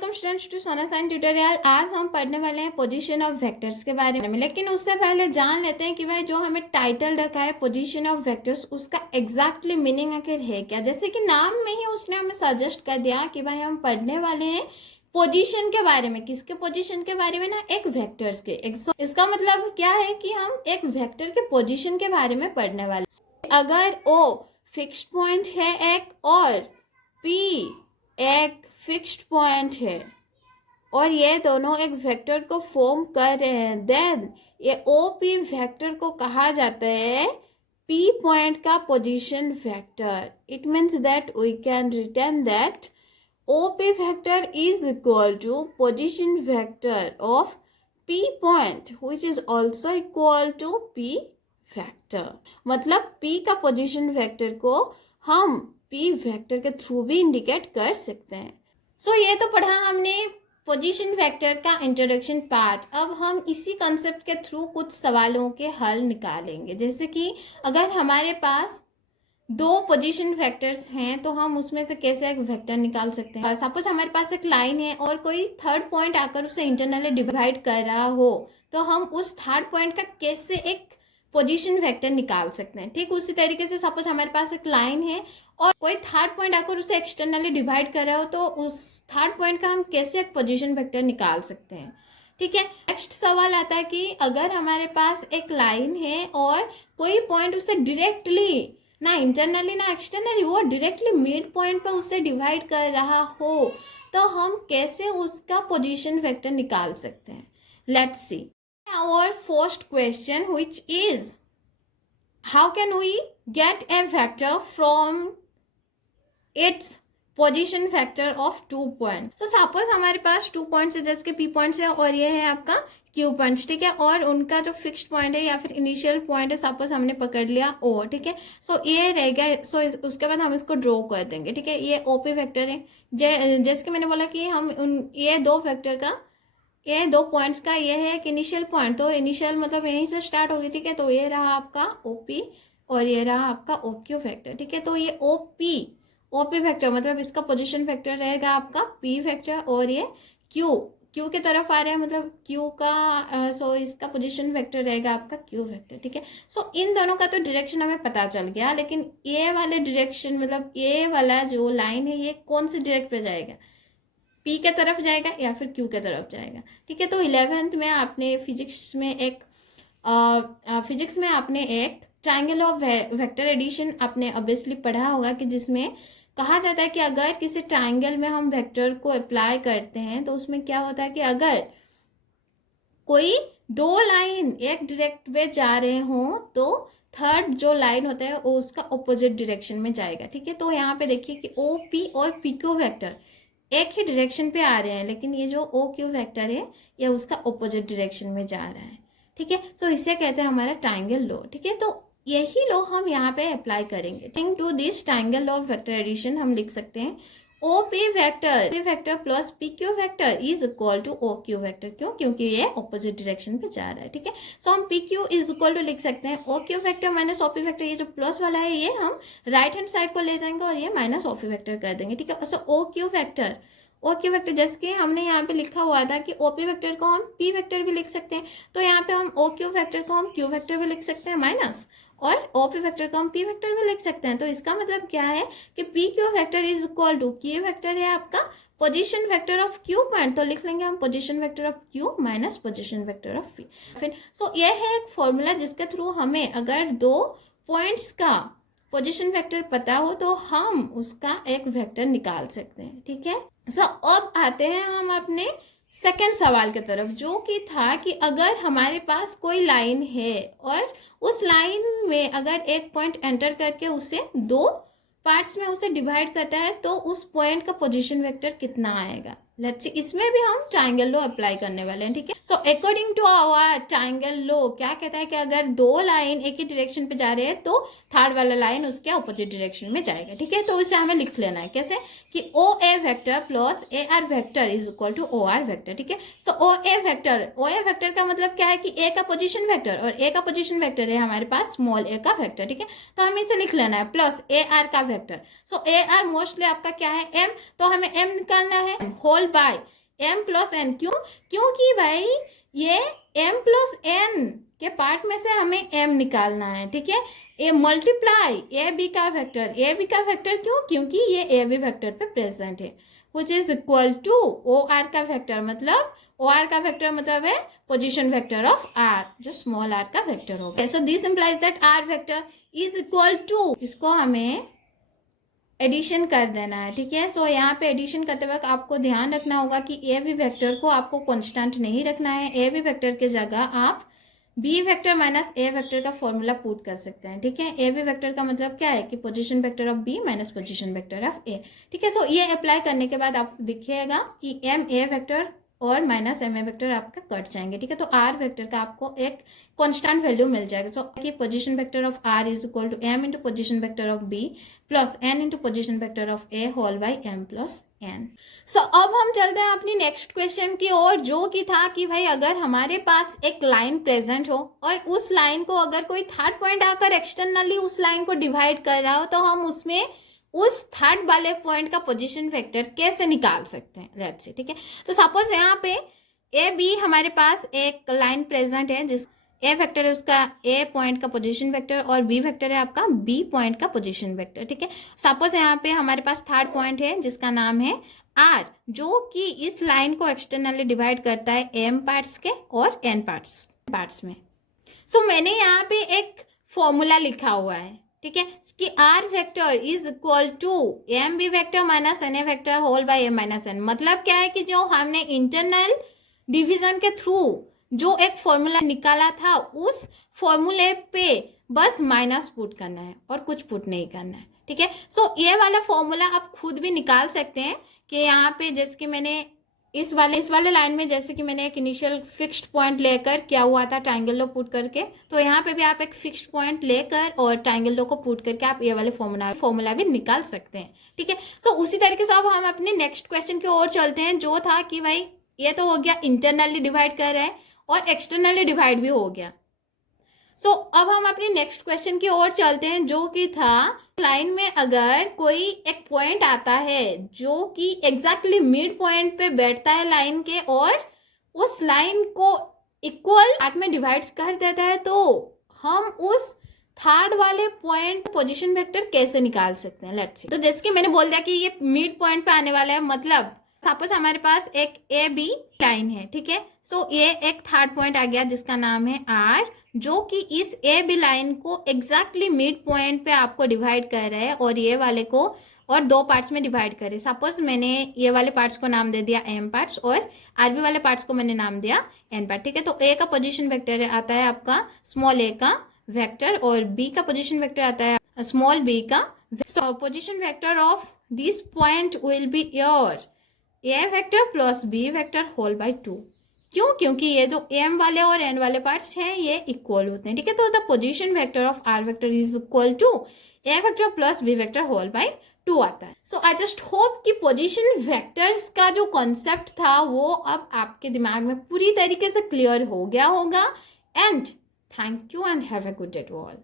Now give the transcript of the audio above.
Welcome students to सोना sign tutorial. आज हम पढ़ने वाले हैं पोजीशन ऑफ वेक्टर्स के बारे में, लेकिन उससे पहले जान लेते हैं कि भाई जो हमें टाइटल रखा है पोजीशन ऑफ वेक्टर्स, उसका एग्जैक्टली मीनिंग आखिर है क्या। जैसे कि नाम में ही उसने हमें सजेस्ट कर दिया कि भाई हम पढ़ने वाले हैं पोजीशन के बारे में। किसके पोजीशन के बारे में ना, एक वेक्टर्स के। इसका मतलब क्या है कि हम एक वेक्टर के पोजीशन के बारे में पढ़ने वाले। अगर ओ फिक्स्ड पॉइंट है एक और पी एक फिक्स्ड पॉइंट है और ये दोनों एक वेक्टर को फॉर्म कर रहे हैं, देन ये OP वेक्टर को कहा जाता है P पॉइंट का position vector. It means that we can return that OP vector is equal to position vector of P point which is also equal to P vector. मतलब P का position vector को हम P vector के through भी indicate कर सकते हैं। So ये तो पढ़ा हमने पोजीशन वेक्टर का इंट्रोडक्शन पार्ट। अब हम इसी कंसेप्ट के थ्रू कुछ सवालों के हल निकालेंगे। जैसे कि अगर हमारे पास दो पोजीशन वेक्टर्स हैं तो हम उसमें से कैसे एक वेक्टर निकाल सकते हैं। सपोज हमारे पास एक लाइन है और कोई थर्ड पॉइंट आकर उसे इंटरनली डिवाइड कर रहा हो, तो हम उस थर्ड पॉइंट का कैसे एक पोजीशन वेक्टर निकाल सकते हैं। ठीक उसी तरीके से सपोज हमारे पास एक लाइन है और कोई थर्ड पॉइंट आकर उसे एक्सटर्नली डिवाइड कर रहा हो, तो उस थर्ड पॉइंट का हम कैसे एक पोजीशन वेक्टर निकाल सकते हैं। ठीक है, नेक्स्ट सवाल आता है कि अगर हमारे पास एक लाइन है और कोई पॉइंट उसे डायरेक्टली, ना इंटरनली ना एक्सटर्नली, वो डायरेक्टली मिड पॉइंट पर उसे डिवाइड कर रहा हो, तो हम कैसे उसका पोजीशन वेक्टर निकाल सकते हैं। Let's see our first question, which is how can we get a vector from its position vector of 2 points। तो सपोज हमारे पास 2 पॉइंट्स है, जैसे कि P पॉइंट्स है और ये है आपका Q पॉइंट्स। ठीक है, और उनका जो फिक्स्ड पॉइंट है या फिर इनिशियल पॉइंट है, सपोज हमने पकड़ लिया O। ठीक है, सो ये रहेगा। सो उसके बाद हम इसको ड्रॉ कर देंगे। ठीक है, ये OP वेक्टर है। जैसे कि मैंने बोला कि हम ये दो वेक्टर का, ये दो पॉइंट्स का, ये है एक इनिशियल पॉइंट, तो इनिशियल मतलब यहीं से स्टार्ट होगी। ठीक है, तो ये रहा आपका OP और ये रहा आपका OQ वेक्टर। ठीक है, तो ये OP वेक्टर मतलब इसका पोजीशन वेक्टर रहेगा आपका P वेक्टर, और ये Q के तरफ आ रहा है मतलब Q का, सो इसका पोजीशन वेक्टर रहेगा आपका Q वेक्टर। ठीक है, सो इन दोनों का तो डायरेक्शन हमें पता चल गया, लेकिन ये वाले डायरेक्शन मतलब ये वाला जो लाइन है ये कौन से डायरेक्ट पे जाएगा, P के तरफ जाएगा या फिर Q के तरफ जाएगा। ठीक है, तो 11th में आपने फिजिक्स में आपने एक ट्राइंगल ऑफ वेक्टर एडिशन आपने ऑब्वियसली पढ़ा होगा, कि जिसमें कहा जाता है कि अगर किसी ट्राइंगल में हम वेक्टर को अप्लाई करते हैं तो उसमें क्या होता है कि अगर कोई दो लाइन एक डायरेक्ट वे जा रहे हों तो थर्ड जो लाइन होता है वो उसका ऑपोजिट डायरेक्शन में जाएगा। ठीक है, तो यहाँ पे देखिए कि OP और PQ वेक्टर एक ही डायरेक्शन पे आ रहे हैं, लेकिन ये जो OQ वेक्टर है ये उसका ऑपोजिट डायरेक्शन में जा रहा है। ठीक है, सो इसे कहते हैं हमारा ट्राइंगल लॉ। ठीक है, तो यही लॉ हम यहाँ पे अप्लाई करेंगे। Think to this triangle law of vector addition हम लिख सकते हैं OP vector plus PQ vector is equal to OQ vector. क्यों? क्योंकि ये ऑपोजिट डायरेक्शन पे जा रहा है। ठीक है, सो हम PQ इज इक्वल टू लिख सकते हैं OQ vector minus OP vector. ये जो प्लस वाला है ये हम राइट हैंड साइड को ले जाएंगे और ये माइनस OP वेक्टर कर देंगे। ठीक है, सो OQ वेक्टर जैसे कि हमने यहाँ पे लिखा हुआ था कि OP वेक्टर को हम P वेक्टर भी लिख सकते हैं, तो यहाँ पे हम OQ वेक्टर को हम Q वेक्टर भी लिख सकते हैं माइनस, और OP वेक्टर को हम P वेक्टर भी लिख सकते हैं। तो इसका मतलब क्या है कि PQ vector is equal to, Q vector है आपका position vector of Q point, तो लिख लेंगे हम position vector of Q minus position vector of P। फिर सो ये है एक फॉर्मूला जिसके थ्रू हमें अगर दो पॉइंट्स का पोजीशन वेक्टर पता हो तो हम उसका एक वेक्टर निकाल सकते हैं। ठीक है, सो अब आते हैं हम अपने सेकेंड सवाल की तरफ, जो कि था कि अगर हमारे पास कोई लाइन है और उस लाइन में अगर एक पॉइंट एंटर करके उसे दो पार्ट्स में उसे डिवाइड करता है तो उस पॉइंट का पोजीशन वेक्टर कितना आएगा। लेट्स सी, इसमें भी हम ट्राइंगल लॉ अप्लाई करने वाले हैं। ठीक है, so according to our triangle law क्या कहता है कि अगर दो लाइन एक ही डायरेक्शन पे जा रहे हैं तो थर्ड वाला लाइन उसके अपोजिट डायरेक्शन में जाएगा। ठीक है, तो इसे हमें लिख लेना है कैसे कि OA vector plus AR vector is equal to OR vector. ठीक है, सो OA वेक्टर का मतलब क्या है कि A का पोजीशन वेक्टर, और A का पोजीशन वेक्टर है हमारे पास स्मॉल a का वेक्टर। ठीक है, तो हमें इसे लिख लेना है प्लस AR का वेक्टर। सो AR मोस्टली आपका क्या है M, तो हमें M निकालना है whole by m plus n। क्योंकि भाई ये m प्लस n के पार्ट में से हमें m निकालना है, ठीक है। ए मल्टीप्लाई ए बी का वेक्टर क्योंकि ये ए बी वेक्टर पे प्रेजेंट है, which is equal to O R का वेक्टर, मतलब ओ आर का वेक्टर मतलब है पोजीशन वेक्टर ऑफ आर, जो स्मॉल आर का वेक्टर होगा। So this implies that R vector is equal to, इसको हमें एडिशन कर देना है, ठीक है। सो यहाँ पे एडिशन करते वक्त आपको ध्यान रखना होगा कि ए बी वेक्टर को आपको कांस्टेंट नहीं रखना है। ए बी वेक्टर के जगह आप बी वेक्टर माइनस ए वेक्टर का फॉर्मूला पुट कर सकते हैं, ठीक है। ए बी वेक्टर का मतलब क्या है कि position vector of B minus position vector of A, ठीक है। सो ये अप्लाई करने के बाद आप दिखेगा कि एम ए वेक्टर और माइनस एम ए वेक्टर आपका कट जाएंगे, ठीक है। तो आर वेक्टर का आपको एक कांस्टेंट वैल्यू मिल जाएगा। सो कि position vector of R is equal to M into position vector of B plus N into position vector of A whole by M plus N. So अब हम चलते हैं अपनी नेक्स्ट क्वेश्चन की ओर, जो कि था कि भाई अगर हमारे पास एक लाइन प्रेजेंट हो और उस लाइन को अगर कोई थर्ड पॉइंट आकर एक्सटर्नली उस लाइन को डिवाइड कर रहा हो, तो हम उसमें उस थर्ड वाले पॉइंट का पोजीशन वेक्टर कैसे निकाल सकते हैं, लेट्स सी, ठीक है। तो सपोज यहाँ पे ए बी हमारे पास एक लाइन प्रेजेंट है, जिस ए वेक्टर है उसका ए पॉइंट का पोजीशन वेक्टर और बी वेक्टर है आपका बी पॉइंट का पोजीशन वेक्टर, ठीक है। सपोज यहाँ पे हमारे पास थर्ड पॉइंट है जिसका नाम है आर, जो कि इस लाइन को एक्सटर्नली डिवाइड करता है एम पार्ट्स के और एन पार्ट्स में। सो मैंने यहाँ पे एक फॉर्मूला लिखा हुआ है, ठीक है, कि R vector is equal to M B vector minus N A vector whole by M minus N. मतलब क्या है कि जो हमने इंटरनल डिवीजन के थ्रू जो एक फॉर्मूला निकाला था, उस फॉर्मूले पे बस माइनस पुट करना है और कुछ पुट नहीं करना है, ठीक है। सो ये वाला फॉर्मूला आप खुद भी निकाल सकते हैं कि यहाँ पे जैसे कि मैंने इस वाले लाइन में जैसे कि मैंने एक इनिशियल फिक्स्ड पॉइंट लेकर क्या हुआ था ट्रायंगल लो पुट करके, तो यहाँ पे भी आप एक फिक्स्ड पॉइंट लेकर और ट्रायंगल लो को पुट करके आप ये वाले फॉर्मूला भी निकाल सकते हैं, ठीक है। सो उसी तरीके से अब हम अपने नेक्स्ट क्वेश्चन की ओर चलते हैं, जो था कि भाई ये तो हो गया इंटरनली डिवाइड कर रहे हैं और एक्सटर्नली डिवाइड भी हो गया। सो अब हम अपनी नेक्स्ट क्वेश्चन की ओर चलते हैं, जो कि था लाइन में अगर कोई एक पॉइंट आता है जो कि एग्जैक्टली मिड पॉइंट पे बैठता है लाइन के और उस लाइन को इक्वल पार्ट में डिवाइड कर देता है, तो हम उस थर्ड वाले पॉइंट पोजीशन वेक्टर कैसे निकाल सकते हैं, लेट्स सी। तो जैसे कि मैंने बोल दिया कि ये मिड पॉइंट पे आने वाला है, मतलब सपोज हमारे पास एक ए बी लाइन है, ठीक है। सो ये एक थर्ड पॉइंट आ गया जिसका नाम है आर, जो कि इस ए बी लाइन को एग्जैक्टली मिड पॉइंट पे आपको डिवाइड कर रहा है और ये वाले को और दो पार्ट्स में डिवाइड करे। सपोज मैंने ये वाले पार्ट्स को नाम दे दिया एम पार्ट्स और आर बी वाले पार्ट्स को मैंने नाम दिया एन पार्ट, ठीक है। तो ए का पोजीशन वेक्टर आता है आपका स्मॉल ए का वेक्टर और बी का पोजीशन वेक्टर आता है स्मॉल बी का। So position vector of this point will be your A vector plus B vector whole by 2। क्योंकि ये जो एम वाले और एन वाले पार्ट्स हैं ये इक्वल होते हैं, ठीक है। तो the position vector of R vector is equal to A vector plus B vector whole by 2 आता है। सो आई जस्ट होप कि पोजीशन वेक्टर्स का जो कॉन्सेप्ट था वो अब आपके दिमाग में पूरी तरीके से क्लियर हो गया होगा। And thank you and have a good day to all.